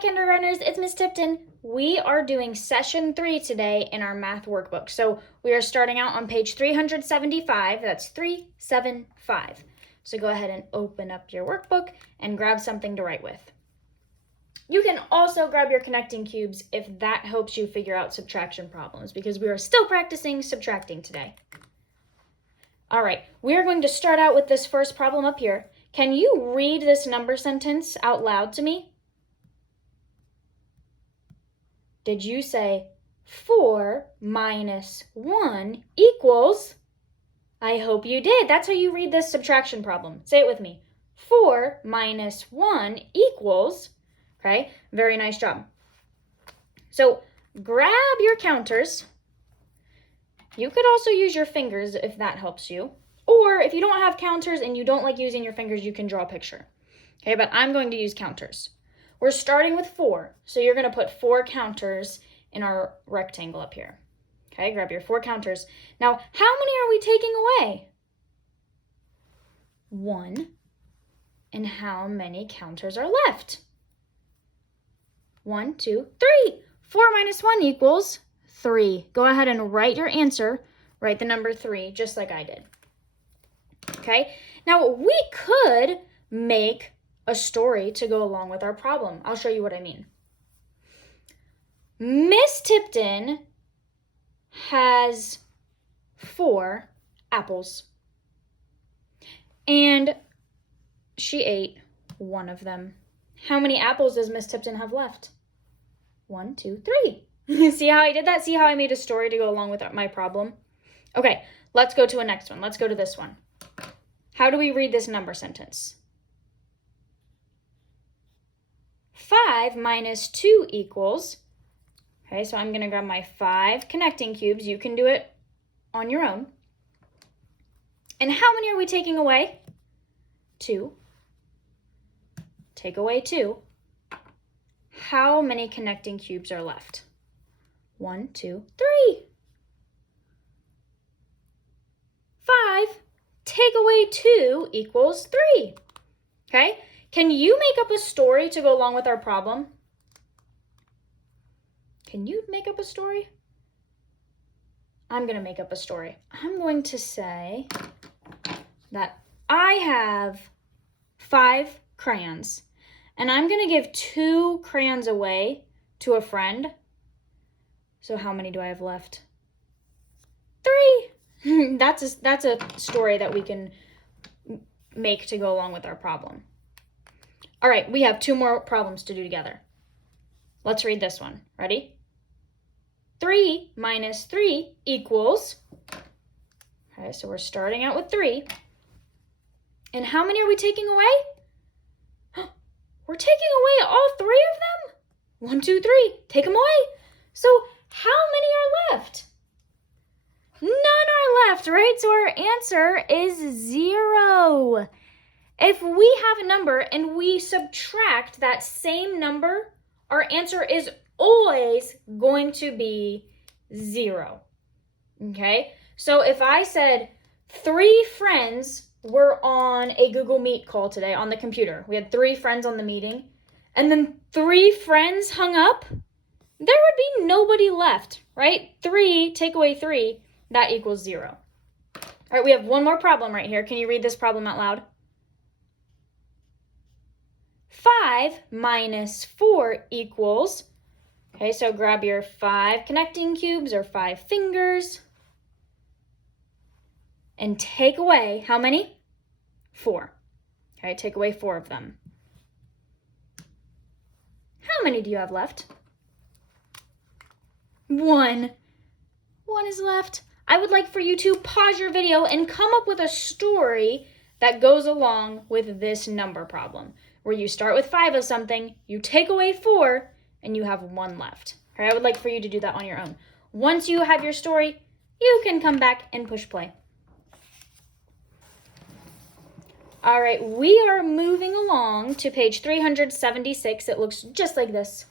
kindergartners, it's Miss Tipton. We are doing session 3 today in our math workbook. So we are starting out on page 375, that's 375. So go ahead and open up your workbook and grab something to write with. You can also grab your connecting cubes if that helps you figure out subtraction problems, because we are still practicing subtracting today. All right, we are going to start out with this first problem up here. Can you read this number sentence out loud to me? Did you say 4 minus 1 equals? I hope you did. That's how you read this subtraction problem. Say it with me. 4 minus 1 equals, okay? Very nice job. So grab your counters. You could also use your fingers if that helps you. Or if you don't have counters and you don't like using your fingers, you can draw a picture. Okay, but I'm going to use counters. We're starting with 4, so you're going to put 4 counters in our rectangle up here. Okay, grab your 4 counters. Now, how many are we taking away? 1. And how many counters are left? 1, 2, 3. 4 minus 1 equals 3. Go ahead and write your answer. Write the number 3, just like I did. Okay, now we could make a story to go along with our problem. I'll show you what I mean. Miss Tipton has 4 apples, and she ate 1 of them. How many apples does Miss Tipton have left? 1, 2, 3. See how I did that? See how I made a story to go along with my problem? Okay, let's go to a next one. Let's go to this one. How do we read this number sentence? 5 minus 2 equals, okay, so I'm going to grab my 5 connecting cubes. You can do it on your own. And how many are we taking away? 2. Take away 2. How many connecting cubes are left? 1, 2, 3. 5. Take away 2 equals 3. Okay? Can you make up a story to go along with our problem? Can you make up a story? I'm going to make up a story. I'm going to say that I have 5 crayons, and I'm going to give 2 crayons away to a friend. So how many do I have left? 3. That's a story that we can make to go along with our problem. All right, we have 2 more problems to do together. Let's read this one. Ready? 3 minus 3 equals, okay, so we're starting out with 3. And how many are we taking away? We're taking away all 3 of them? 1, 2, 3. Take them away. So how many are left? None are left, right? So our answer is 0. If we have a number and we subtract that same number, our answer is always going to be 0. Okay? So if I said 3 friends were on a Google Meet call today on the computer, we had 3 friends on the meeting, and then 3 friends hung up, there would be nobody left, right? 3, take away 3, that equals 0. All right, we have one more problem right here. Can you read this problem out loud? 5 minus 4 equals, okay, so grab your 5 connecting cubes or 5 fingers and take away, how many? 4. Okay, take away 4 of them. How many do you have left? 1. 1 is left. I would like for you to pause your video and come up with a story that goes along with this number problem, where you start with 5 of something, you take away 4, and you have 1 left. Okay, I would like for you to do that on your own. Once you have your story, you can come back and push play. All right, we are moving along to page 376. It looks just like this.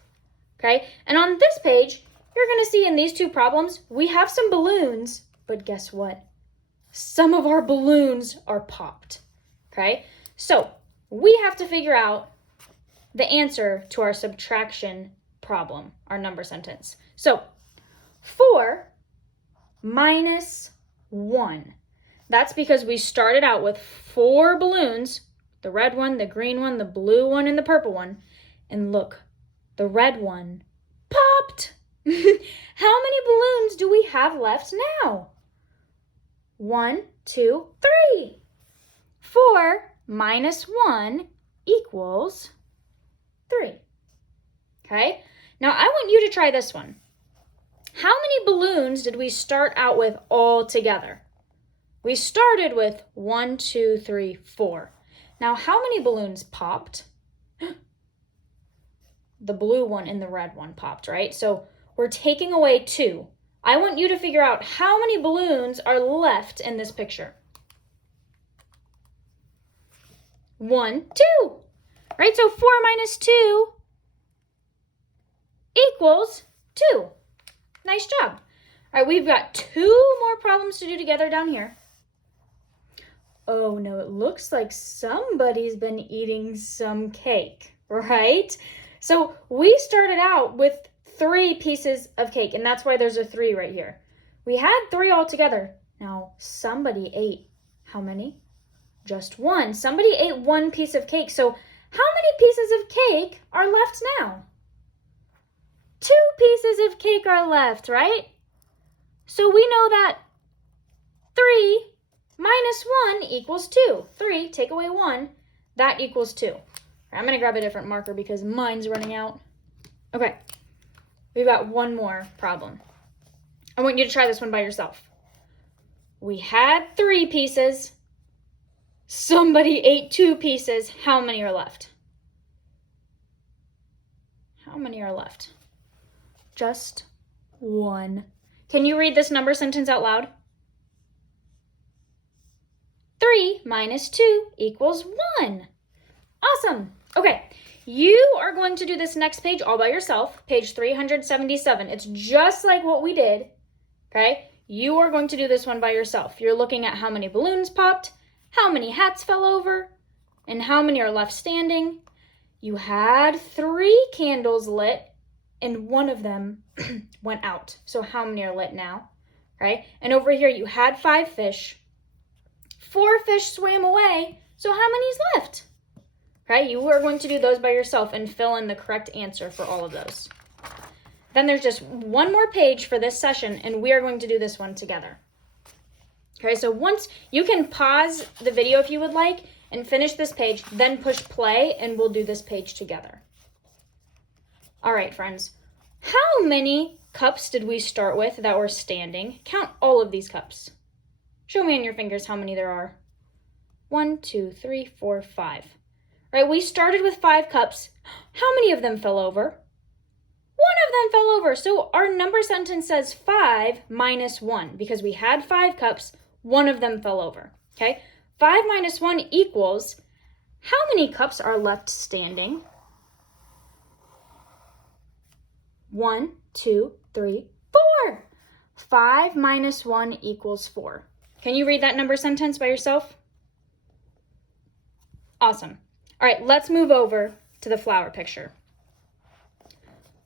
Okay, and on this page, you're going to see in these 2 problems, we have some balloons, but guess what? Some of our balloons are popped. Okay, so we have to figure out the answer to our subtraction problem, our number sentence. So 4 minus 1. That's because we started out with 4 balloons, the red one, the green one, the blue one, and the purple one. And look, the red one popped. How many balloons do we have left now? 1, 2, 3. 4 minus 1 equals 3. Okay? Now I want you to try this one. How many balloons did we start out with all together? We started with 1, 2, 3, 4. Now how many balloons popped? The blue one and the red one popped, right? So we're taking away 2. I want you to figure out how many balloons are left in this picture. 1, 2, right? So 4 minus 2 equals 2. Nice job. All right, we've got 2 more problems to do together down here. Oh no, it looks like somebody's been eating some cake, right? So we started out with 3 pieces of cake, and that's why there's a 3 right here. We had 3 all together. Now, somebody ate how many? Just 1. Somebody ate 1 piece of cake. So how many pieces of cake are left now? 2 pieces of cake are left, right? So we know that 3 minus 1 equals 2. 3, take away 1, that equals 2. I'm going to grab a different marker because mine's running out. Okay, we've got 1 more problem. I want you to try this one by yourself. We had 3 pieces. Somebody ate 2 pieces. How many are left? How many are left? Just 1. Can you read this number sentence out loud? 3 minus 2 equals 1. Awesome. Okay, you are going to do this next page all by yourself, page 377. It's just like what we did, okay? You are going to do this one by yourself. You're looking at how many balloons popped, how many hats fell over, and how many are left standing. You had 3 candles lit, and 1 of them went out. So how many are lit now, right? And over here you had 5 fish. 4 fish swam away, so how many's left? Okay, you are going to do those by yourself and fill in the correct answer for all of those. Then there's just 1 more page for this session, and we are going to do this one together. Okay, so once you can pause the video if you would like and finish this page, then push play, and we'll do this page together. All right, friends, how many cups did we start with that were standing? Count all of these cups. Show me on your fingers how many there are. 1, 2, 3, 4, 5. Right, we started with 5 cups. How many of them fell over? 1 of them fell over. So our number sentence says 5 minus 1 because we had 5 cups, 1 of them fell over. Okay, 5 minus 1 equals, how many cups are left standing? 1, 2, 3, 4. 5 minus 1 equals 4. Can you read that number sentence by yourself? Awesome. All right, let's move over to the flower picture.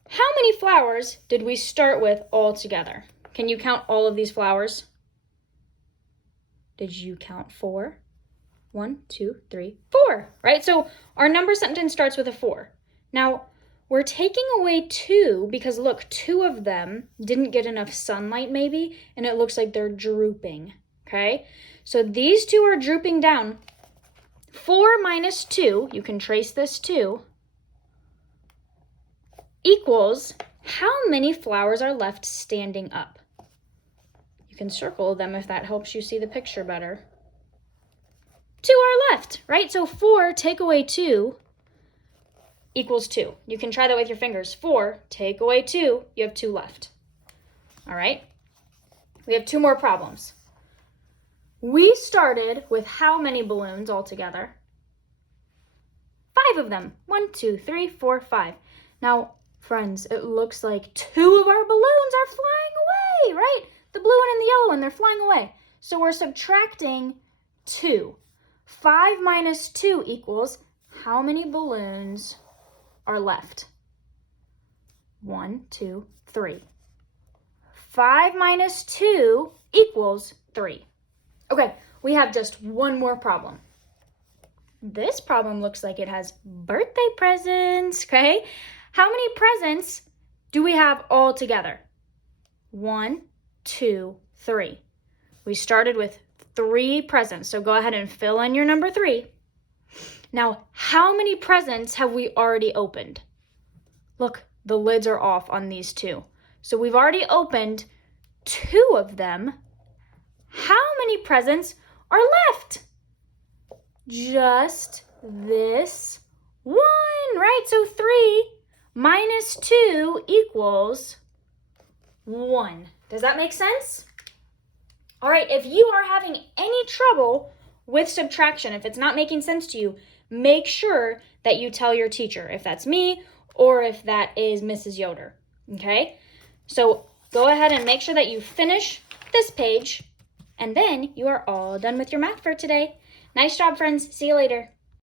How many flowers did we start with all together? Can you count all of these flowers? Did you count 4? 1, 2, 3, 4, right? So our number sentence starts with a 4. Now, we're taking away 2 because look, 2 of them didn't get enough sunlight maybe, and it looks like they're drooping, okay? So these 2 are drooping down. 4 minus 2, you can trace this 2, equals how many flowers are left standing up? You can circle them if that helps you see the picture better. 2 are left, right? So 4 take away 2 equals 2. You can try that with your fingers. 4 take away 2, you have 2 left. All right? We have 2 more problems. We started with how many balloons altogether? 5 of them. 1, 2, 3, 4, 5. Now, friends, it looks like 2 of our balloons are flying away, right? The blue one and the yellow one, they're flying away. So we're subtracting 2. 5 minus 2 equals how many balloons are left? 1, 2, 3. 5 minus 2 equals 3. Okay, we have just one more problem. This problem looks like it has birthday presents, okay? How many presents do we have all together? 1, 2, 3. We started with 3 presents, so go ahead and fill in your number 3. Now, how many presents have we already opened? Look, the lids are off on these 2. So we've already opened 2 of them. How many presents are left? Just this one, right? So 3 minus 2 equals 1. Does that make sense? All right, if you are having any trouble with subtraction, if it's not making sense to you, make sure that you tell your teacher, if that's me or if that is Mrs. Yoder, okay? So go ahead and make sure that you finish this page, and then you are all done with your math for today. Nice job, friends. See you later.